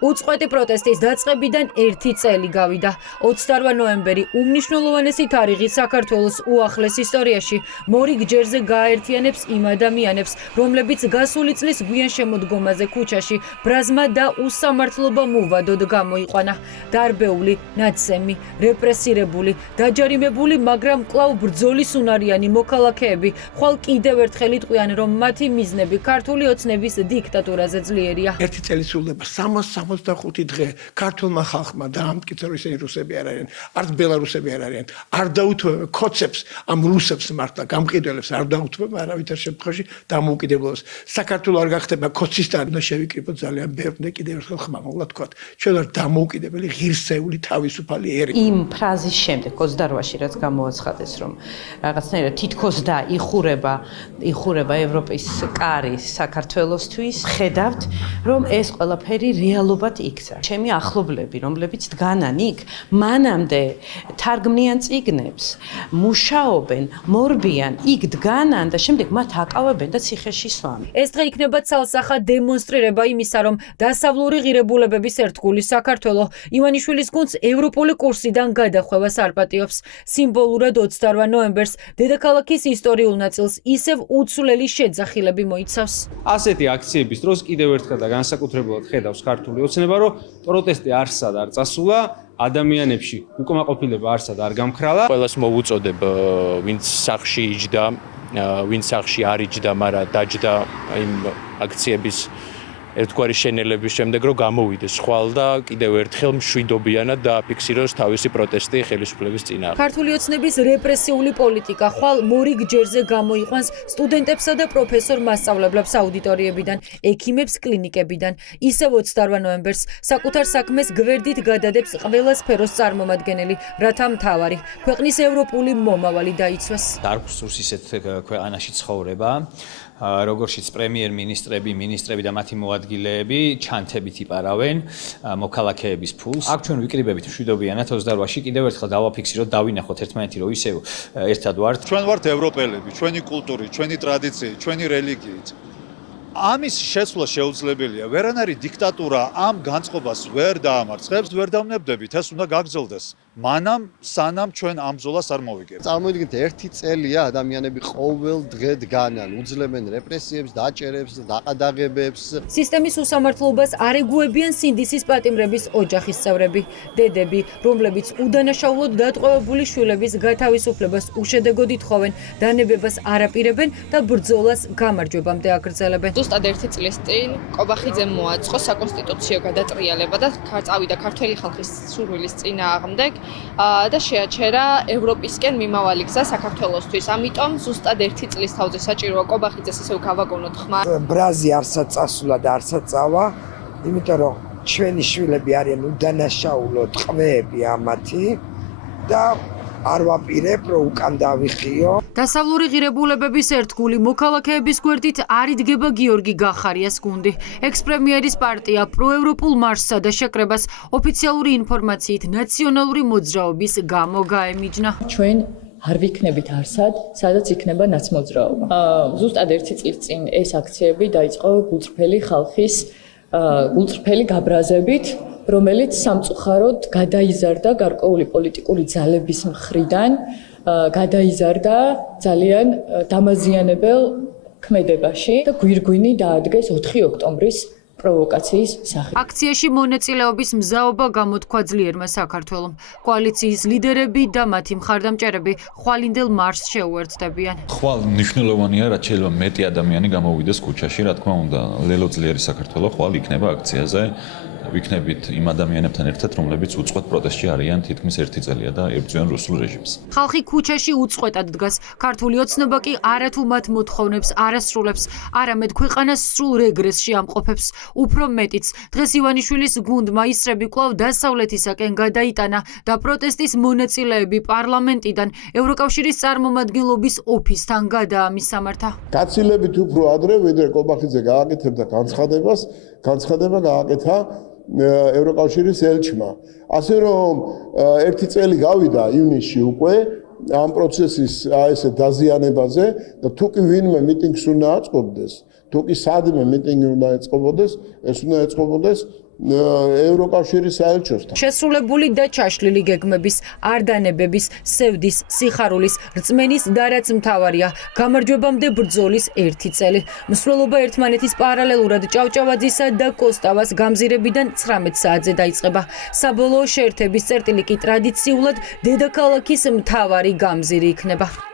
უწყვეტი პროტესტის დაწყებიდან 1 წელი გავიდა. 28 ნოემბერი უმნიშვნელოვანესი თარიღი საქართველოს უახლეს ისტორიაში. მორიგ ჯერზე გააერთიანებს იმ ადამიანებს, რომლებიც გასული წლის გვიან შემოდგომაზე ქუჩაში ბრაზმა და უსამართლობა მოვადოდ გამოიყვანა. დარბეული, ნაცემი, რეპრესირებული, დაჯარიმებული, მაგრამ კვლავ ბრძოლის უნარიანი მოქალაქეები ხვალ კიდევ ერთხელ იტყვიან, რომ მათი მიზნები ქართული ოცნების დიქტატურაზე ძლიერია. 1 წელი სრულდება 65 დღე ქართულმა ხალხმა და ამტკიცე რომ ისინი რუსები არ არიან, არც ბელარუსები არ არიან, არ დაუთმევენ კოცებს, ამ რუსებს მართლა გამყიდველებს არ დაუთმევენ არავითარ შემთხვევაში დამოუკიდებლობას. საქართველო არ გახდება კოცისტანი და შევიკრიბოთ ძალიან ბევრი და კიდევ ერთხელ ხმა მოვლა თქვათ. ჩვენ ვართ დამოუკიდებელი, ღირსეული, თავისუფალი ერი. იმ ფრაზის შემდეგ 28-ში რაც გამოაცხადეს, რომ რაღაცნაირად თითქოს და იხურება ევროპის კარი საქართველოსთვის, ხედავთ, რომ ეს ყველაფერი რეალობად იქცა. ჩემი ახლობლები, რომლებიც დგანან იქ, მანამდე თარგმნიან წიგნებს, მუშაობენ, მორბიან, იქ დგანან და შემდეგ მათ აკავებენ და ციხეში სვამენ. ეს დღე იქნება ცალსახად დემონსტრირება იმისა, რომ დასავლური ღირებულებების ერთგული საქართველო ივანიშვილის გუნდს ევროპული კურსიდან გადახვევას არ პატიობს. სიმბოლურად 28 ნოემბერს დედაქალაქის ისტორიულ ნაწილს ისევ უცვლელი შეძახილები მოიცავს. ასეთი აქციების დროს კიდევ ერთხელ და განსაკუთრებულად ხედავს ქართული ოცნება, რომ პროტესტი არსად არ წასულა, ადამიანებში უკმაყოფილება არსად არ გამქრალა. ყველას მოვუწოდებ, ვინც სახში იჯდა, ვინც სახში არ იჯდა, მაგრამ დაჯდა იმ აქციების ერთგვარი შენელების შემდეგ რომ გამოვიდეს ხვალ და კიდევ ერთხელ მშვიდობიანად დააფიქსიროს თავისი პროტესტი ხელისუფლების წინააღმდეგ. ქართული ოცნების რეპრესიული პოლიტიკა ხვალ მორიგ ჯერზე გამოიყვანს სტუდენტებსა და პროფესორ მასწავლებლებს აუდიტორიებიდან, ექიმებს კლინიკებიდან. ისევ 28 ნოემბერს საკუთარ საქმეს გვერდით გადადებს ყველა სფეროს წარმომადგენელი, რათა მთავარი ქვეყნის ევროპული მომავალი დაიცვას. არ გვსურს ისეთ ქვეყანაში ცხოვრება, როგორშიც პრემიერ-მინისტრები, მინისტრები და მათი მოადგილეები ჩანთებით იპარავენ მოქალაქეების ფულს. აქ ჩვენ ვიკრიბებით მშვიდობიანად 28-ში კიდევ ერთხელ დავაფიქსიროთ, დავინახოთ ერთმანეთი, რომ ისევ ერთად ვართ. ჩვენ ვართ ევროპელები, ჩვენი კულტურით, ჩვენი ტრადიციით, ჩვენი რელიგიით. ამის შეცვლა შეუძლებელია. ვერანაირი დიქტატურა ამ განწყობას ვერ დაამარცხებს, ვერ დავნებდებით, ეს უნდა გაგრძელდეს. მანამ სანამ ჩვენ ამ ბრძოლას არ მოვიგებთ. წარმოიდგინეთ 1 წელია ადამიანები ყოველ დღე დგანან, უძლებენ რეპრესიებს, დაჭერებს, დაყადაღებებს. სისტემის უსამართლობას არ ეგუებიან სინდისის პატიმრების ოჯახის წევრები, დედები, რომლებიც უდანაშაულოდ დატყვევებული შვილების გათავისუფლებას უშედეგოდ ითხოვენ, დანებებას არ აპირებენ და ბრძოლას გამარჯვებამდე აგრძელებენ. ზუსტად 1 წლის წინ კობახიძემ მოაწყო საკონსტიტუციო გადატრიალება და წავიდა ქართველი ხალხის სურვილის წინააღმდეგ და შეაჩერა ევროპისკენ მიმავალი გზა საქართველოსთვის. ამიტომ ზუსტად 1 წლის თავზე საჭიროა კობახიძეს ისევ გავაგონოთ ხმა. ბრაზი არსად წასულა და არსად წავა, იმიტომ რომ ჩვენი შვილები არიან უდანაშაულო ტყვეები ამათი და არ ვაპირებ რომ უკან დავიხიო. დასავლური ღირებულებების ერთგული მოქალაქეების გვერდით არ იდგება გიორგი გახარიას გუნდი. ექს-პრემიერის პარტია პროევროპულ მარშსა და შეკრებას ოფიციალური ინფორმაციით ნაციონალური მოძრაობის გამო გაემიჯნა. ჩვენ არ ვიქნებით არსად, სადაც იქნება ნაცმოძრაობა. ზუსტად 1 წლის წინ ეს აქციები დაიწყო გულწრფელი ხალხის გულწრფელი გაბრაზებით, რომელიც სამწუხაროდ გადაიზარდა გარკვეული პოლიტიკური ძალების მხრიდან, გადაიზარდა ძალიან დამაზიანებელ ქმედებაში და გვირგვინი დაადგეს 4 ოქტომბრის პროვოკაციის სახით. აქციაში მონაწილეობის მზაობა გამოთქვა ძლიერმა საქართველომ. კოალიციის ლიდერები და მათი მხარდამჭერები ხვალინდელ მარშს შეუერთდებიან. ხვალ მნიშვნელოვანია, რაც შეიძლება მეტი ადამიანი გამოვიდეს ქუჩაში, რა თქმა უნდა, ლელო ძლიერი საქართველო ხვალ იქნება აქციაზე. ვიქნებით იმ ადამიანებთან ერთად, რომლებიც უწყვეტ პროტესტში არიან თითქმის 1 წელია და ებრძვიან რუსულ რეჟიმს. ხალხი ქუჩაში უწყვეტად დგას. ქართული ოცნება კი არათუ მათ მოთხოვნებს არ ასრულებს, არამედ ქვეყანას სრულ რეგრესში ამყოფებს. უფრო მეტიც, დღეს ივანიშვილის გუნდმა ისრები კვლავ დასავლეთისაკენ გადაიტანა და პროტესტის მონაწილეები პარლამენტიდან ევროკავშირის წარმომადგენლობის ოფისთან გადაამისამართა. გაცილებით უფრო ადრე, ვიდრე კობახიძე გააკეთებდა განცხადება გააკეთა ევროკავშირის ელჩმა. ასე რომ 1 წელი გავიდა ივნისში უკვე ამ პროცესის ესე დაზიანებაზე და თუ კი ვინმე მიტინგს უნდა აწყობდეს, თუ კი სადმე მიტინგი უნდა ეწყობოდეს, ეს უნდა ეწყობოდეს ევროკავშირის საელჩოსთან. შესრულებული და ჩაშლილი გეგმების, არდანებების, სევდის, სიხარულის, რწმენის და რაც მთავარია, გამარჯვებამდე ბრძოლის 1 წელი. მსვლელობა ერთმანეთის პარალელურად ჭავჭავაძისა და კოსტავას გამზირებიდან 19 საათზე დაიწყება. საბოლოო შეერთების წერტილი კი ტრადიციულად დედაქალაქის მთავარი გამზირი იქნება.